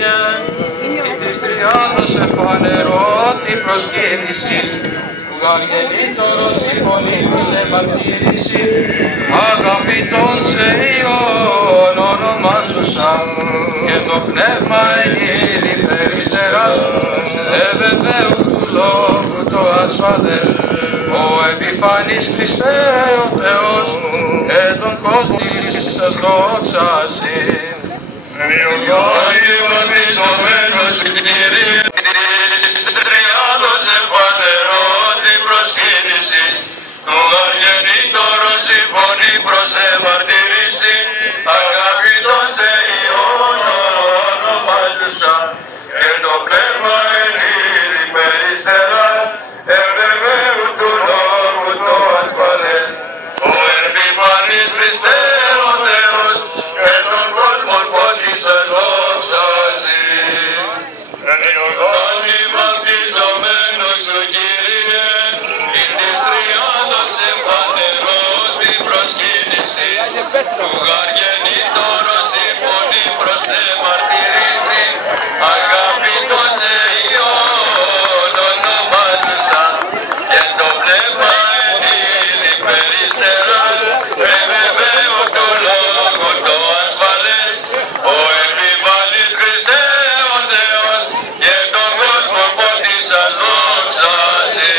Κύριε, η της τριάδος εφανερώ την προσκύνηση, του γαργενήτωρος συμφωνήτου σε μαρτύρηση, αγαπητών σε Υιόν ονομάζουσα, και το πνεύμα ενήλει περιστεράς, ευεβαίου του λόγου το ασφαλές, ο επιφανής Χριστέ ο Θεός, και τον κόσμο της σας δόξαση. Διότι βασιλωμένος Κύριε, της τριάδος εφανερώ την προσκύνηση, του γαργενήτωρος συμφωνεί προς εμαρτύρηση, αγαπητών σε Υιόν ονομάζουσα, και το πνεύμα ενήλει περιστεράς, ευεβαίου του λόγου το ασφαλές, ο επιφανής Χριστέ ο Θεός, και τον κόσμο φώτης σας δόξαση. Εν Ιορδάνη βαπτιζομένος σου Κύριε, ειν της τριάδος εμφανερώ την προσκύνηση, του γαργενήτωρος συμφωνεί προς εμαρτυρήσει, αγαπητός σε Υιόν ονομάζουσα, και το πνεύμα ενήλει περιστεράς, ευεβαίου του λόγου το ασφαλές, ο επιφανής Χριστέ ο Θεός, και τον κόσμο φώτης σας δόξαση.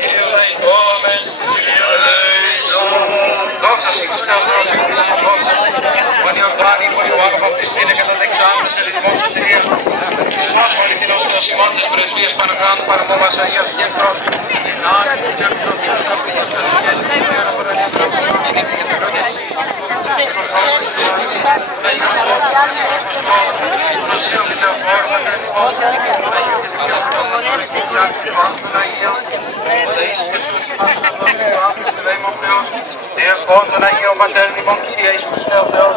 Κύριε λαϊκόμεν, Κύριε λαϊκόμεν, δόξα σοι τους Θεός, εκκλησία δόξα, ο Ιορδάνη, ο Ιωάννου Βαπτιστήνε και τα δεξάμενες ελληνικών συντηρία, Χριστός πολιτινός Θεός ημώντες πρεσβείες παρακράτου παραμόμας Αγίας και εχθρός, να και Διευκόν τον Αγίο Πατέρ λοιπόν Κύριε Ιησούς Θεός,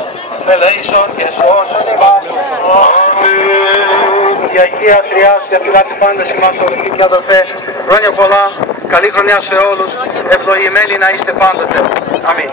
ελέησον και σώσον ημάς. Η Αγία Τριάς διαπληράτει πάντες ημάς αδελφοί και αδελφέ, χρόνια πολλά, καλή χρονιά σε όλους, ευλογημένοι να είστε πάντοτε. Αμήν.